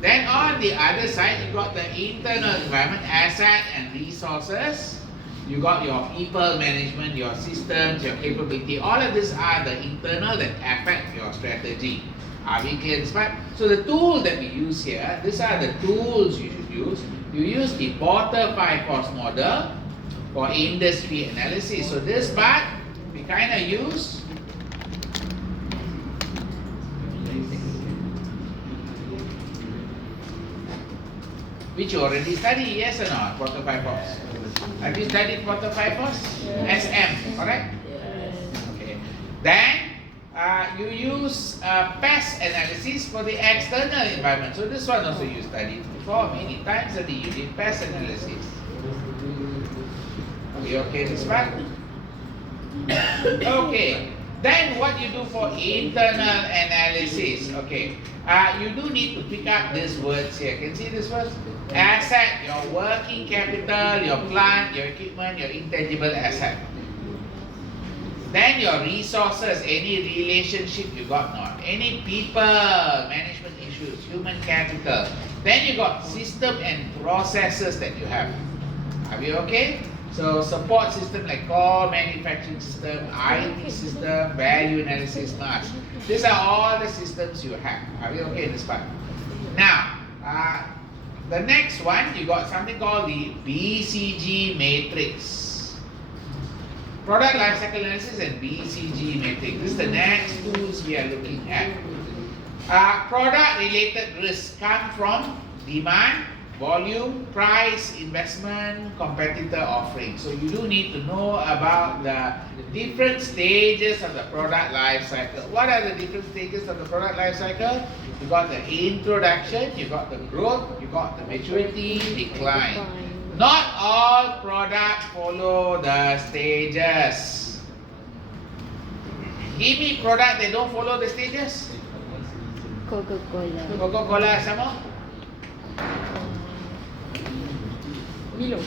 Then on the other side, you got the internal environment, asset and resources. You got your people management, your systems, your capability. All of these are the internal that affect your strategy. Are we clear this part? So the tool that we use here, these are the tools you should use. You use the Porter 5-course model for industry analysis. So this part, we kind of use which you already studied, yes or no? Porter 5-course. Have you studied Porter 5-course? Yes. SM, correct? Okay. Then you use PES analysis for the external environment. So this one also you studied before many times already. You did PES analysis. Are you okay this part? Okay. Then what you do for internal analysis? Okay. You do need to pick up these words here. Can you see this words? Asset, your working capital, your plant, your equipment, your intangible asset. Then your resources, any relationship you got not. Any people, management issues, human capital. Then you got system and processes that you have. Are we okay? So support system like core manufacturing system, IT system, value analysis, march. These are all the systems you have. Are we okay in this part? Now, the next one, you got something called the BCG matrix. Product lifecycle analysis and BCG matrix. This is the next tools we are looking at. Product related risks come from demand, volume, price, investment, competitor offering. So you do need to know about the different stages of the product life cycle. What are the different stages of the product life cycle? You got the introduction, you got the growth, you got the maturity, decline. Not all products follow the stages. Give me product that don't follow the stages. Coca-Cola. Coca-Cola sama? Milo.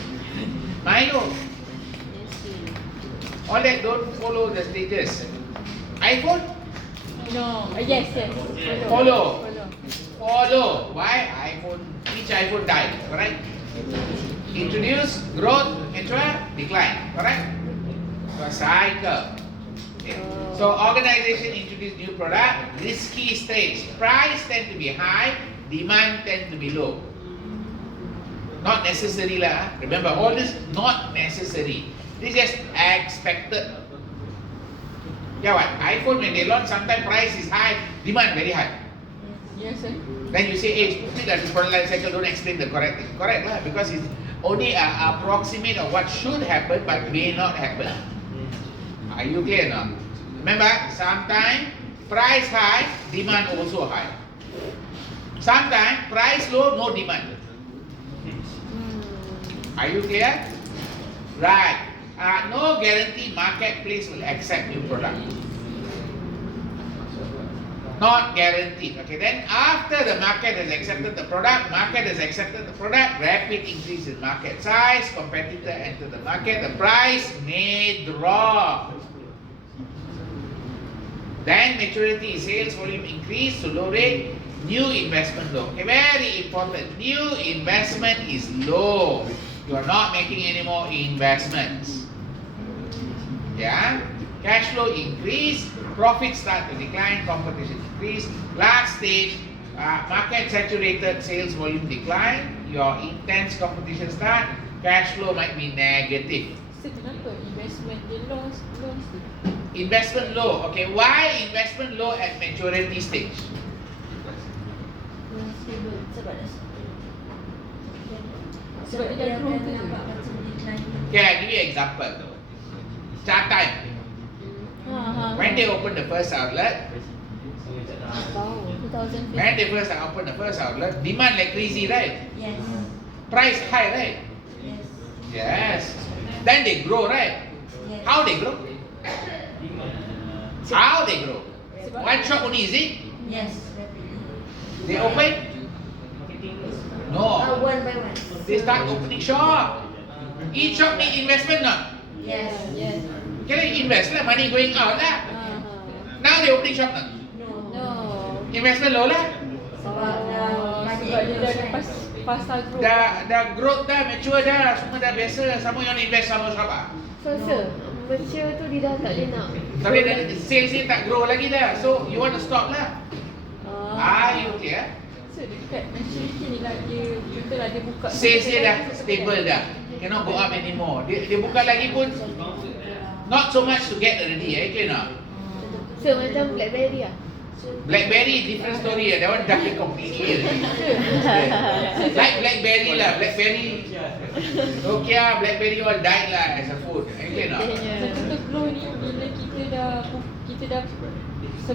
Milo. All that don't follow the stages. iPhone? No. Yes. Follow. Why? iPhone. Each iPhone died, correct? Introduce, growth, mature, decline, correct? So cycle. Okay. So organization introduce new product, risky stage. Price tend to be high, demand tend to be low. Not necessary lah. Remember, all this not necessary. This just expected. Yeah, what? iPhone when they launch, sometimes price is high, demand very high. Yes, sir. Then you say, hey, stupid that this product life cycle don't explain the correct thing. Correct lah, because it's only an approximate of what should happen but may not happen. Are you clear now? Remember, sometimes price high, demand also high. Sometimes price low, no demand. Are you clear? Right. No guarantee marketplace will accept new product. Not guaranteed. Okay, then after the market has accepted the product, rapid increase in market size, competitor enter the market, the price may drop. Then maturity, sales volume increase to low rate, new investment low. Okay, very important. New investment is low. You are not making any more investments. Yeah? Cash flow increase, profits start to decline, competition increase. Last stage, market saturated, sales volume decline, your intense competition start, cash flow might be negative. So kenapa investment dia loss tu? Investment low. Okay, why investment low at maturity stage? Sebab Sebab dia dah grow tu. Okay, I'll give you an example. Start time. When they open the first outlet, 2015. when they first open the first outlet, demand like crazy, right? Yes. Price high, right? Yes. Yes. Then they grow, right? Yes. How they grow? How they grow? One shop only, is it? Yes. Rapidly. They open? No. One by one. They start opening shop. Each shop need investment, not? Yes. Yes. Can I invest lah? Money going out lah. Now they opening shop, not? No. No. Investment low lah. Sebab dah Sebab dia dah lepas pasal grow. Dah growth dah, mature dah, semua dah biasa. Sama yang invest sama shop ah. So, sir, mature tu dia dah tak ada nak. Tapi sales ni tak grow lagi dah. So you want to stop lah. You clear? So dekat maturity ni lah dia, contohlah dia buka. Sales dia dah stable dah. Cannot go up anymore. Dia buka lagi pun not so much to get already, clear not? So, macam BlackBerry lah. BlackBerry different story. That one dah completely already. Like BlackBerry lah. BlackBerry, Nokia, BlackBerry all died lah as a food. Clear not? So contoh grow ni bila kita dah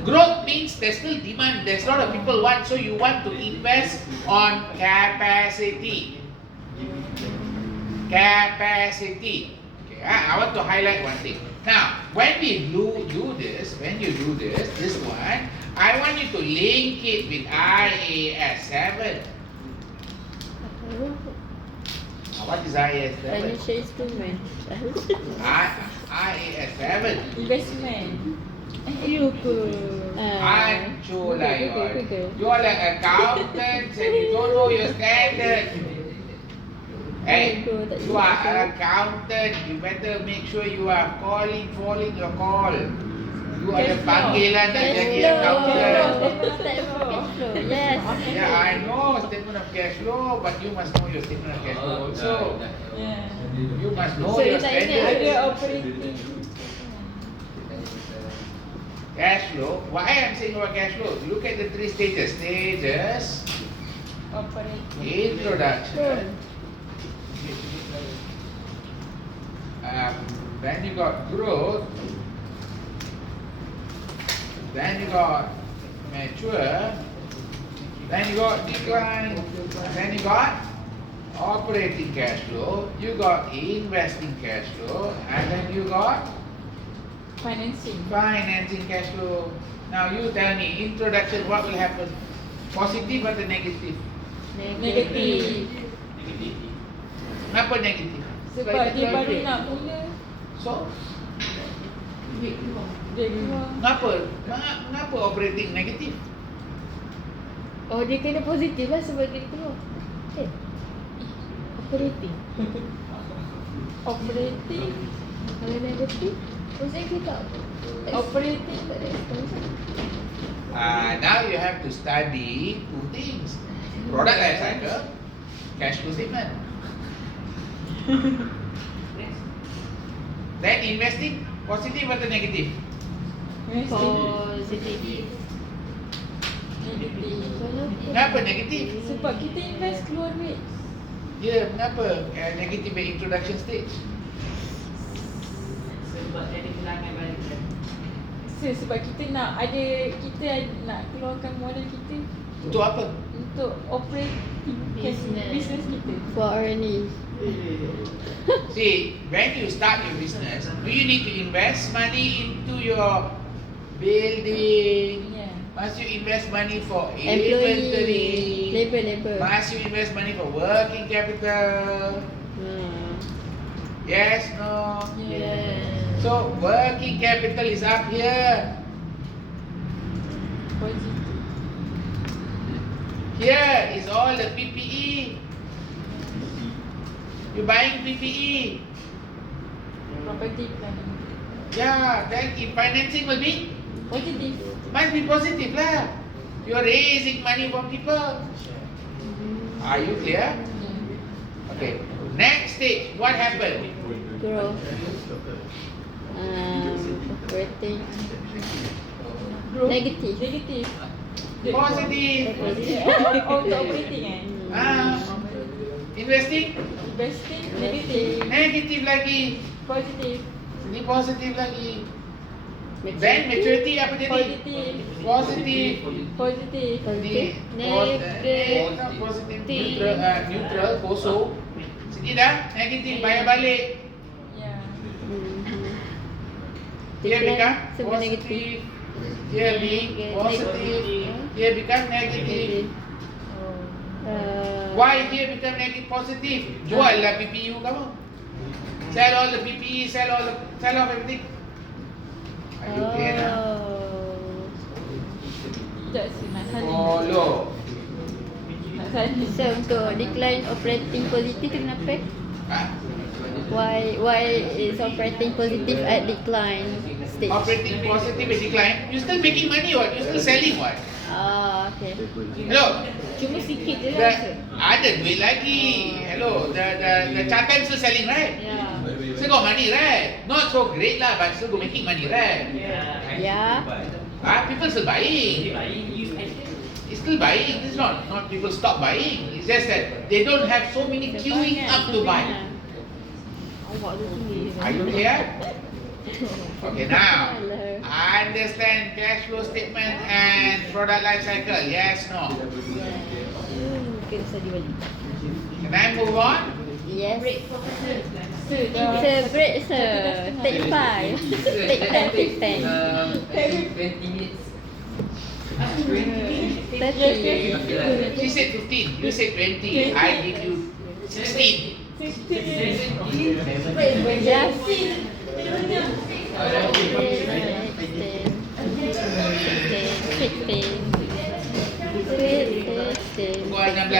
Growth means there's still demand. There's a lot of people want, so you want to invest on capacity. Capacity. Okay, I want to highlight one thing. Now, when you do this, this one, I want you to link it with IAS 7. What is IAS 7? Financial instrument. IAS 7. investment. You pun. Hancur lah you all. You all are accountants and you don't know your standard. Hey, you are an accountant. You better make sure you are following your call. You ada panggilan nak jadi accountant. Yes. Yeah, I know statement of cash flow, but you must know your statement of cash flow also. Yeah. You must know So, your you tak ingat standard. Ada operating. Cash flow. Why I am saying about cash flow? Look at the three stages. Operating. Introduction. Then you got growth. Then you got mature. Then you got decline. Then you got operating cash flow. You got investing cash flow. And then you got Financing. financing cash flow. Now you tell me, introduction, what will happen? Positive or the negative? Negative. Kenapa negatif? Sebab dia baru nak mula. So, Dia keluar. kenapa operating negatif? Oh, dia kena positif lah sebab dia keluar. Operating. Operating. Kalau negatif, maksudnya kita Operating. tak ada expense. Now you have to study two things. Product life cycle, cash flow statement. Then investing, positive atau negatif? Investing. Positif. Negative. Kenapa negatif? Sebab kita invest keluar duit. Ya, kenapa? Negatif at introduction stage. Sebab kita nak keluarkan modal kita Untuk apa? untuk operating business kita. For R&D. See, when you start your business, do you need to invest money into your building, Yeah. Must you invest money for Employee. inventory? Labor. Must you invest money for working capital? Yes, no? Yeah. So working capital is up here. Positif. Here is all the PPE. You buying PPE. Property planning. Yeah, then in financing will be, Positif. must be positive lah. You are raising money from people. Are you clear? Okay. Next stage, what happened? Growth. Operating. Growth. Negative. Negatif. Positive. Oh, untuk operating Investing? Investing. Negatif. Negative lagi. Positif. Ini positive lagi. Then maturity apa jadi? Positif. Positive. Positif. Negative. Positive. Neutral. Kosong. Sini dah. Negative. Bayar balik. Ya. Here become Semua positive. negatif. Here be positive. Here become negative. Why here become negative positive? Jual lah PPU kamu. Sell all the PPE, sell off everything. Are you clear now? Sekejap sih nak salin. Follow. Nak salin. So untuk decline operating positive tu kenapa? Ah, Why is operating positive at decline stage? operating positive and decline. You still making money what? You still selling what? Okay. Hello. Cuma sikit je The, lah. ada duit lagi. Hello. The Chatham still selling right? Ya. Still got money right? Not so great lah, but still go making money right? Yeah. People still buying. It's still buying. It's not people stop buying. It's just that they don't have so many queuing up to buy. Awak tu tinggi. Are you clear? Okay, now understand cash flow statement and product life cycle. Yes, no. Mungkin study balik. Can I move on? Yes. Sir, Sir, break sir. Take 5. Take 10, take 10. 20 minutes. 30. She said 15. You said 20. I give you 16. Yes. 16. 16. 16. Gua 16.